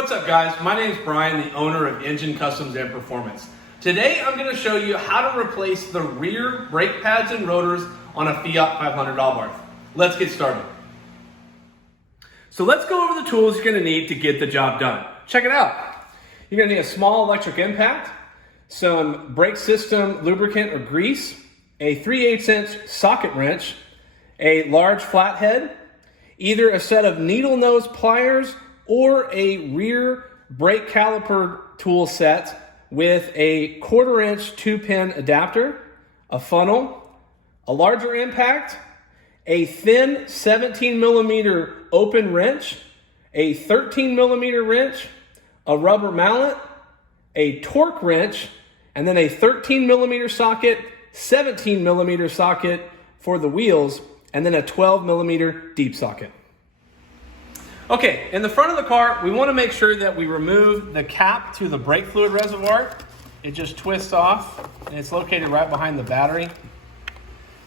What's up guys, my name is Brian, the owner of Engine Customs and Performance. Today I'm going to show you how to replace the rear brake pads and rotors on a Fiat 500 Abarth. Let's get started. So let's go over the tools you're going to need to get the job done. Check it out. You're going to need a small electric impact, some brake system lubricant or grease, a 3/8" socket wrench, a large flathead, either a set of needle nose pliers or a rear brake caliper tool set with a 1/4" 2-pin adapter, a funnel, a larger impact, a thin 17mm open wrench, a 13mm wrench, a rubber mallet, a torque wrench, and then a 13mm socket, 17mm socket for the wheels, and then a 12mm deep socket. Okay, in the front of the car, we want to make sure that we remove the cap to the brake fluid reservoir. It just twists off, and it's located right behind the battery.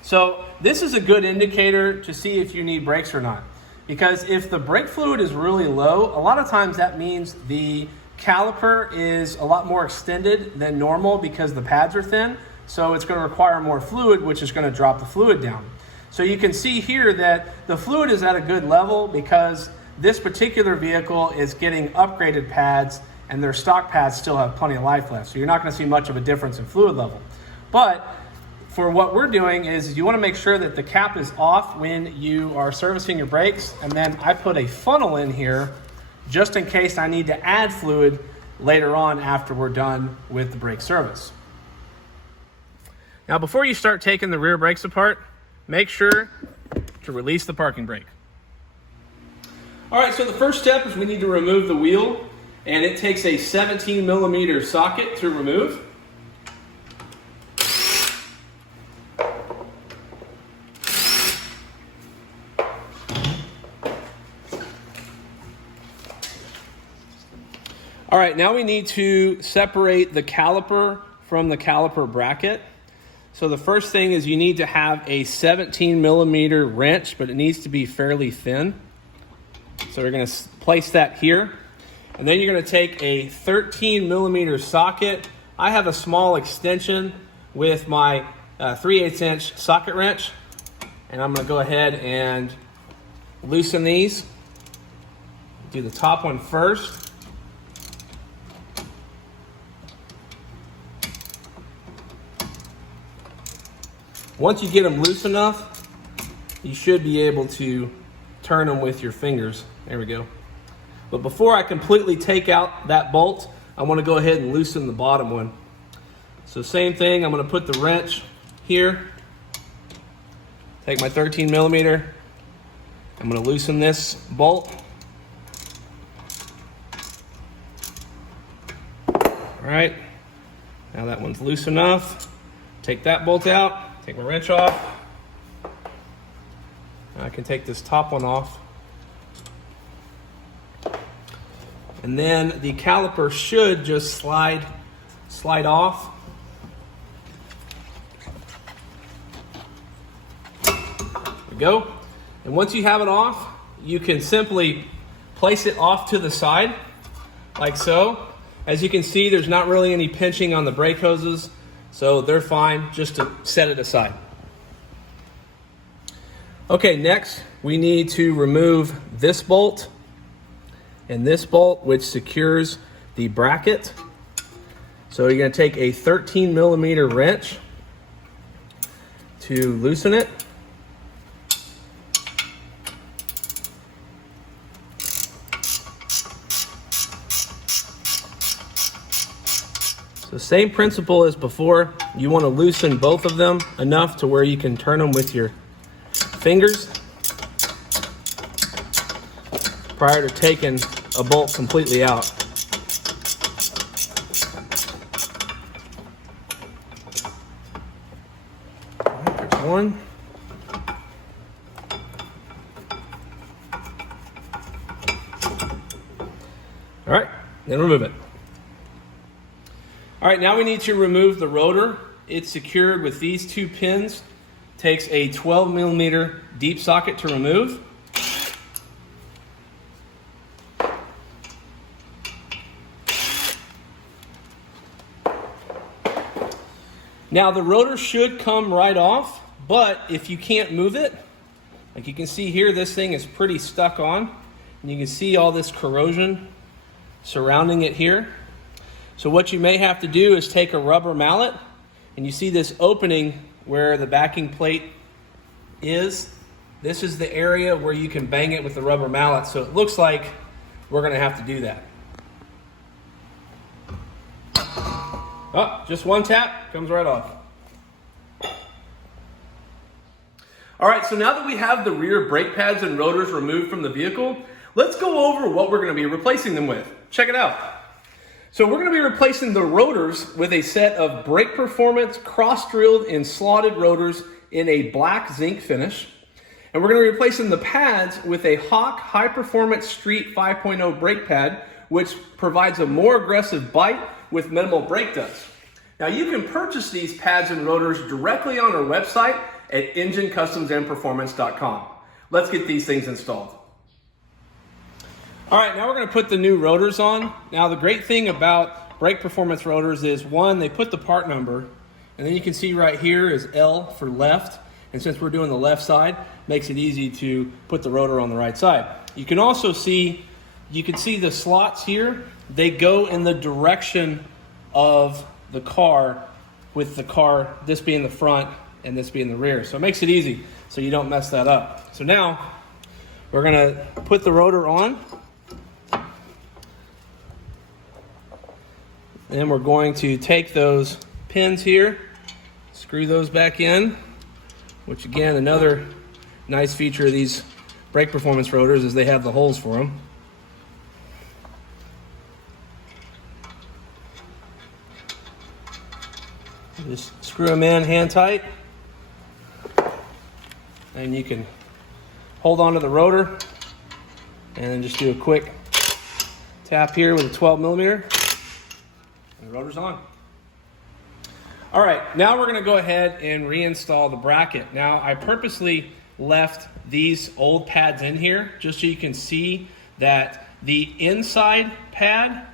So this is a good indicator to see if you need brakes or not. Because if the brake fluid is really low, a lot of times that means the caliper is a lot more extended than normal because the pads are thin. So it's going to require more fluid, which is going to drop the fluid down. So you can see here that the fluid is at a good level because this particular vehicle is getting upgraded pads and their stock pads still have plenty of life left. So you're not going to see much of a difference in fluid level. But for what we're doing is you want to make sure that the cap is off when you are servicing your brakes. And then I put a funnel in here just in case I need to add fluid later on after we're done with the brake service. Now before you start taking the rear brakes apart, make sure to release the parking brake. All right, so the first step is we need to remove the wheel, and it takes a 17mm socket to remove. All right, now we need to separate the caliper from the caliper bracket. So the first thing is you need to have a 17mm wrench, but it needs to be fairly thin. So we're going to place that here. And then you're going to take a 13mm socket. I have a small extension with my 3/8" socket wrench. And I'm going to go ahead and loosen these. Do the top one first. Once you get them loose enough, you should be able to turn them with your fingers. There we go. But before I completely take out that bolt, I want to go ahead and loosen the bottom one. So same thing, I'm going to put the wrench here. Take my 13mm. I'm going to loosen this bolt. All right, now that one's loose enough. Take that bolt out, take my wrench off. I can take this top one off. And then the caliper should just slide off. There we go. And once you have it off, you can simply place it off to the side, like so. As you can see, there's not really any pinching on the brake hoses, so they're fine just to set it aside. Okay, next we need to remove this bolt and this bolt, which secures the bracket. So you're going to take a 13mm wrench to loosen it. So same principle as before. You want to loosen both of them enough to where you can turn them with your fingers prior to taking a bolt completely out. There's one. All right, then remove it. All right, now we need to remove the rotor. It's secured with these two pins. Takes a 12mm deep socket to remove. Now the rotor should come right off, but if you can't move it, like you can see here, this thing is pretty stuck on, and you can see all this corrosion surrounding it here. So what you may have to do is take a rubber mallet, and you see this opening where the backing plate is. This is the area where you can bang it with the rubber mallet. So it looks like we're gonna have to do that. Oh, just one tap, comes right off. All right, so now that we have the rear brake pads and rotors removed from the vehicle, let's go over what we're gonna be replacing them with. Check it out. So we're gonna be replacing the rotors with a set of brake performance cross-drilled and slotted rotors in a black zinc finish. And we're gonna be replacing the pads with a Hawk High Performance Street 5.0 brake pad, which provides a more aggressive bite with minimal brake dust. Now you can purchase these pads and rotors directly on our website at ngencustoms.com. Let's get these things installed. All right, now we're gonna put the new rotors on. Now the great thing about brake performance rotors is, one, they put the part number, and then you can see right here is L for left. And since we're doing the left side, makes it easy to put the rotor on the right side. You can also see, the slots here, they go in the direction of the car, with the car, this being the front and this being the rear. So it makes it easy so you don't mess that up. So now we're gonna put the rotor on. And we're going to take those pins here, screw those back in, which again, another nice feature of these brake performance rotors is they have the holes for them. Just screw them in hand tight, and you can hold onto the rotor and then just do a quick tap here with a 12 millimeter, and the rotor's on. All right, now we're gonna go ahead and reinstall the bracket. Now I purposely left these old pads in here just so you can see that the inside pad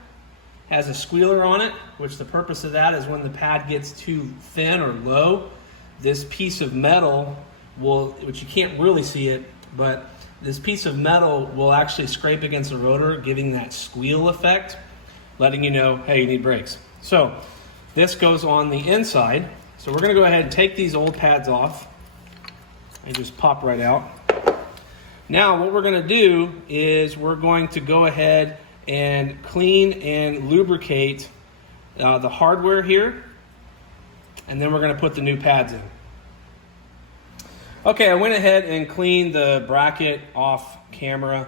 has a squealer on it, which the purpose of that is when the pad gets too thin or low, this piece of metal will, which you can't really see it, but this piece of metal will actually scrape against the rotor, giving that squeal effect, letting you know, hey, you need brakes. So this goes on the inside. So we're gonna go ahead and take these old pads off and just pop right out. Now what we're gonna do is we're going to go ahead and clean and lubricate the hardware here, and then we're gonna put the new pads in. Okay, I went ahead and cleaned the bracket off camera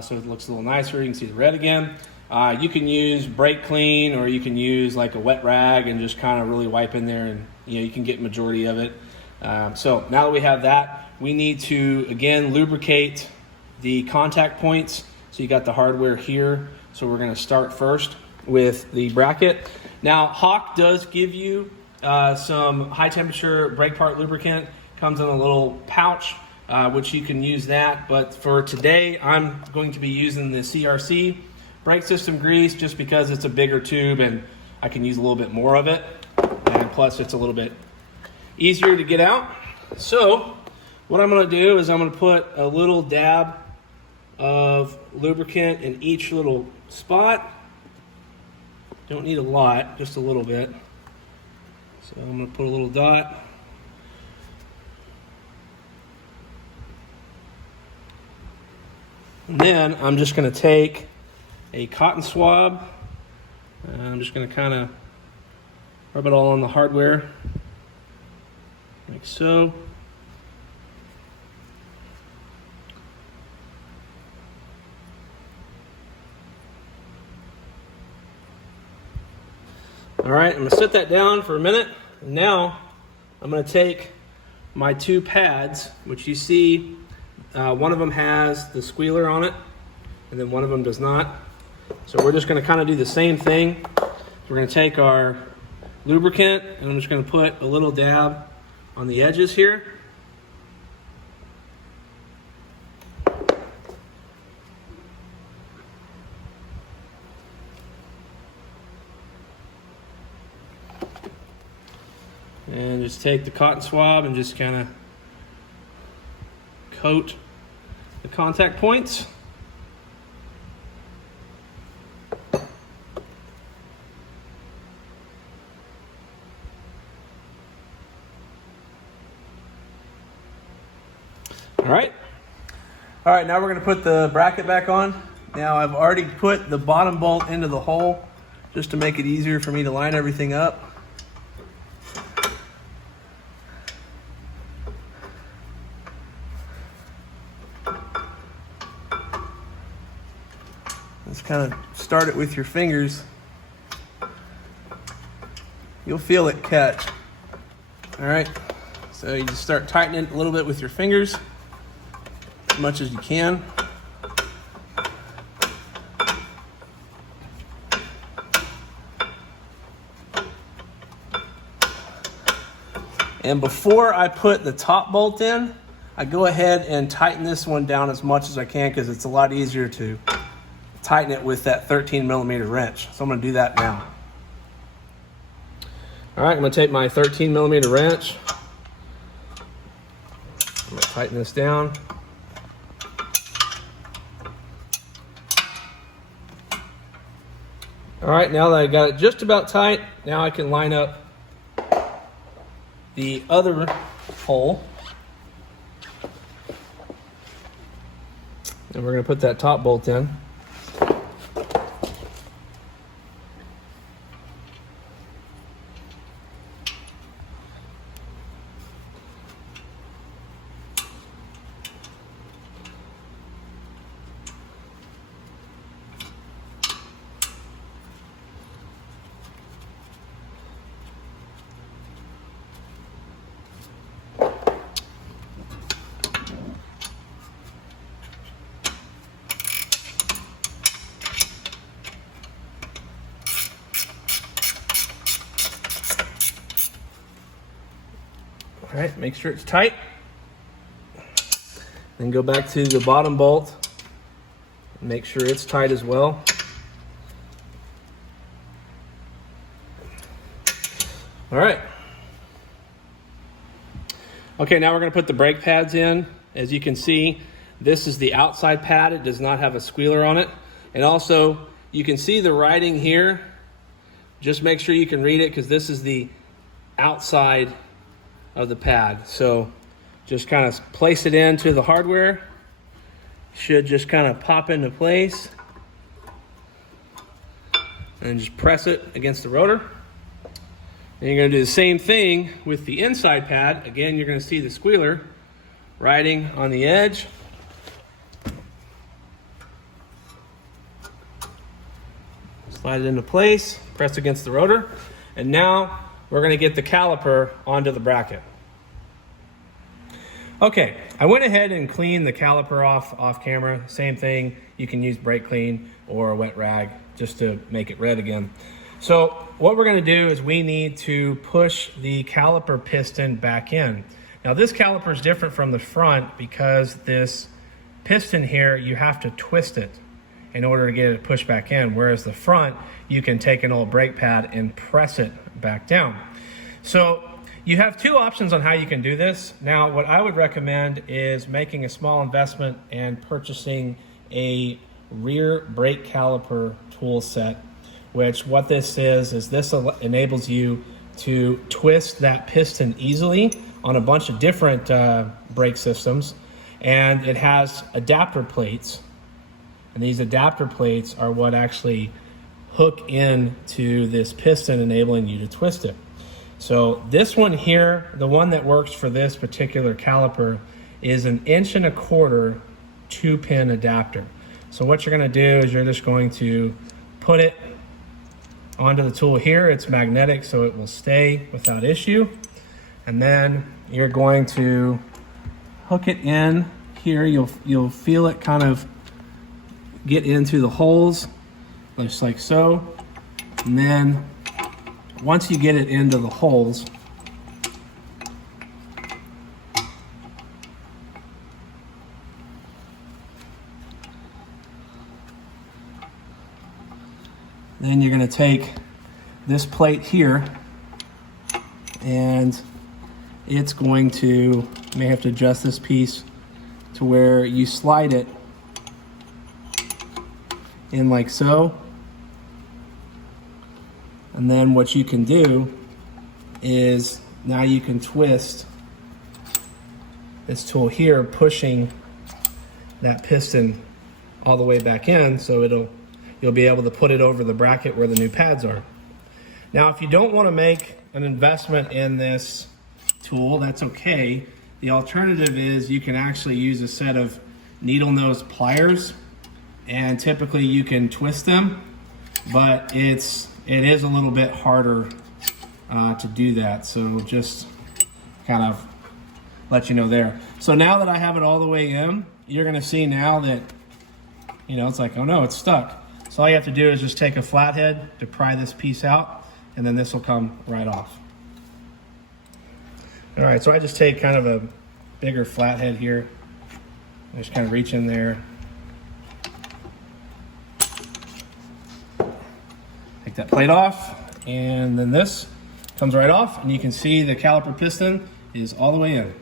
so it looks a little nicer. You can see the red again. You can use brake clean, or you can use like a wet rag and just kind of really wipe in there, and you can get majority of it. So now that we have that, we need to again lubricate the contact points. So you got the hardware here. So we're gonna start first with the bracket. Now Hawk does give you some high temperature brake part lubricant. Comes in a little pouch, which you can use that. But for today, I'm going to be using the CRC brake system grease just because it's a bigger tube and I can use a little bit more of it. And plus it's a little bit easier to get out. So what I'm gonna do is I'm gonna put a little dab of lubricant in each little spot. Don't need a lot, just a little bit. So I'm gonna put a little dot. And then I'm just gonna take a cotton swab. I'm just gonna kind of rub it all on the hardware, like so. All right, I'm gonna set that down for a minute. And now I'm gonna take my two pads, which you see, one of them has the squealer on it, and then one of them does not. So we're just gonna kind of do the same thing. We're gonna take our lubricant, and I'm just gonna put a little dab on the edges here. And just take the cotton swab and just kind of coat the contact points. All right, now we're going to put the bracket back on. Now I've already put the bottom bolt into the hole just to make it easier for me to line everything up. Just kind of start it with your fingers. You'll feel it catch. All right, so you just start tightening it a little bit with your fingers, as much as you can. And before I put the top bolt in, I go ahead and tighten this one down as much as I can because it's a lot easier to tighten it with that 13mm wrench. So I'm going to do that now. All right, I'm going to take my 13mm wrench. I'm going to tighten this down. All right, now that I got it just about tight, now I can line up the other hole. And we're going to put that top bolt in. All right, make sure it's tight. Then go back to the bottom bolt. Make sure it's tight as well. All right. Okay, now we're going to put the brake pads in. As you can see, this is the outside pad. It does not have a squealer on it. And also, you can see the writing here. Just make sure you can read it because this is the outside of the pad. So just kind of place it into the hardware. Should just kind of pop into place. And just press it against the rotor. And you're going to do the same thing with the inside pad. Again, you're going to see the squealer writing on the edge. Slide it into place, press against the rotor. And now we're going to get the caliper onto the bracket. Okay, I went ahead and cleaned the caliper off camera. Same thing, you can use brake clean or a wet rag just to make it red again. So what we're going to do is we need to push the caliper piston back in. Now this caliper is different from the front because this piston here, you have to twist it in order to get it pushed back in, whereas the front, you can take an old brake pad and press it back down. So you have two options on how you can do this. Now, what I would recommend is making a small investment and purchasing a rear brake caliper tool set, which what this is this enables you to twist that piston easily on a bunch of different brake systems. And it has adapter plates. And these adapter plates are what actually hook into this piston, enabling you to twist it. So this one here, the one that works for this particular caliper, is an 1.25" 2-pin adapter. So what you're going to do is you're just going to put it onto the tool here. It's magnetic, so it will stay without issue. And then you're going to hook it in here. You'll feel it kind of get into the holes, just like so. And then once you get it into the holes, then you're going to take this plate here and it's going to, you may have to adjust this piece to where you slide it in like so. And then what you can do is now you can twist this tool here, pushing that piston all the way back in, so you'll be able to put it over the bracket where the new pads are. Now, if you don't want to make an investment in this tool, that's okay. The alternative is you can actually use a set of needle nose pliers, and typically you can twist them, but it is a little bit harder to do that. So just kind of let you know there. So now that I have it all the way in, you're gonna see now that, it's like, oh no, it's stuck. So all you have to do is just take a flathead to pry this piece out, and then this will come right off. All right, so I just take kind of a bigger flathead here. I just kind of reach in there. Take that plate off, and then this comes right off, and you can see the caliper piston is all the way in.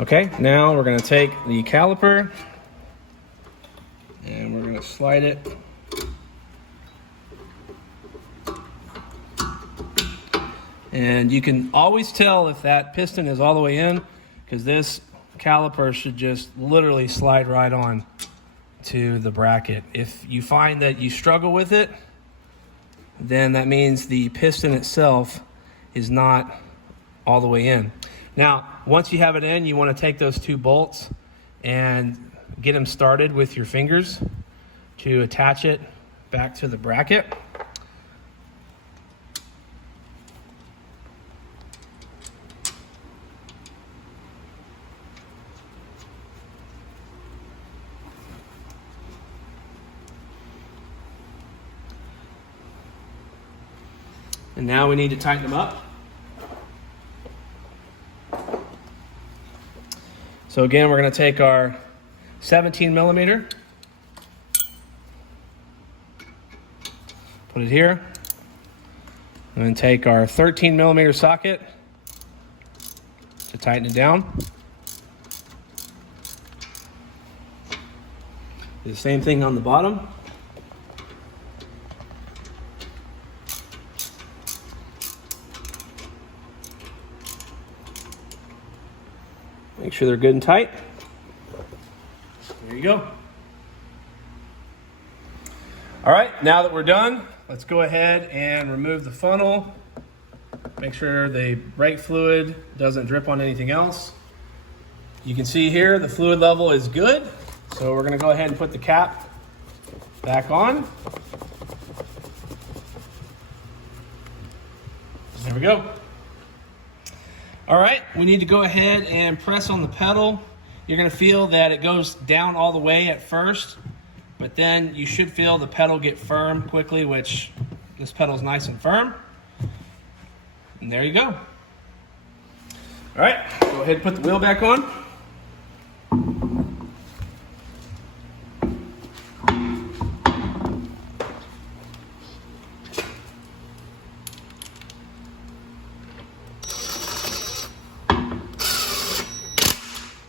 Okay, now we're going to take the caliper and we're going to slide it and you can always tell if that piston is all the way in, because this caliper should just literally slide right on to the bracket. If you find that you struggle with it, then that means the piston itself is not all the way in. Now, once you have it in, you want to take those two bolts and get them started with your fingers to attach it back to the bracket. And now we need to tighten them up. So again, we're going to take our 17 millimeter, put it here, and then take our 13 millimeter socket to tighten it down. Do the same thing on the bottom. Make sure they're good and tight. There you go. All right, now that we're done, let's go ahead and remove the funnel. Make sure the brake fluid doesn't drip on anything else. You can see here the fluid level is good. So we're gonna go ahead and put the cap back on. There we go. All right, we need to go ahead and press on the pedal. You're gonna feel that it goes down all the way at first, but then you should feel the pedal get firm quickly, which this pedal is nice and firm. And there you go. All right, go ahead and put the wheel back on.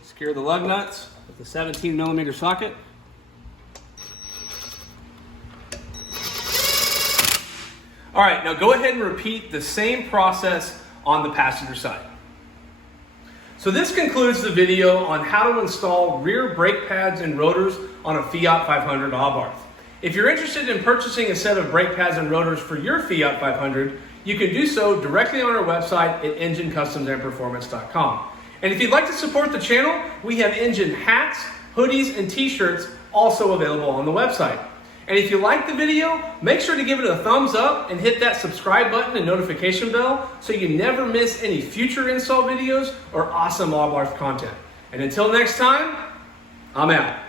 Secure the lug nuts with the 17 millimeter socket. All right, now go ahead and repeat the same process on the passenger side. So this concludes the video on how to install rear brake pads and rotors on a Fiat 500 Abarth. If you're interested in purchasing a set of brake pads and rotors for your Fiat 500, you can do so directly on our website at ngencustoms.com. And if you'd like to support the channel, we have engine hats, hoodies, and t-shirts also available on the website. And if you like the video, make sure to give it a thumbs up and hit that subscribe button and notification bell so you never miss any future install videos or awesome Abarth content. And until next time, I'm out.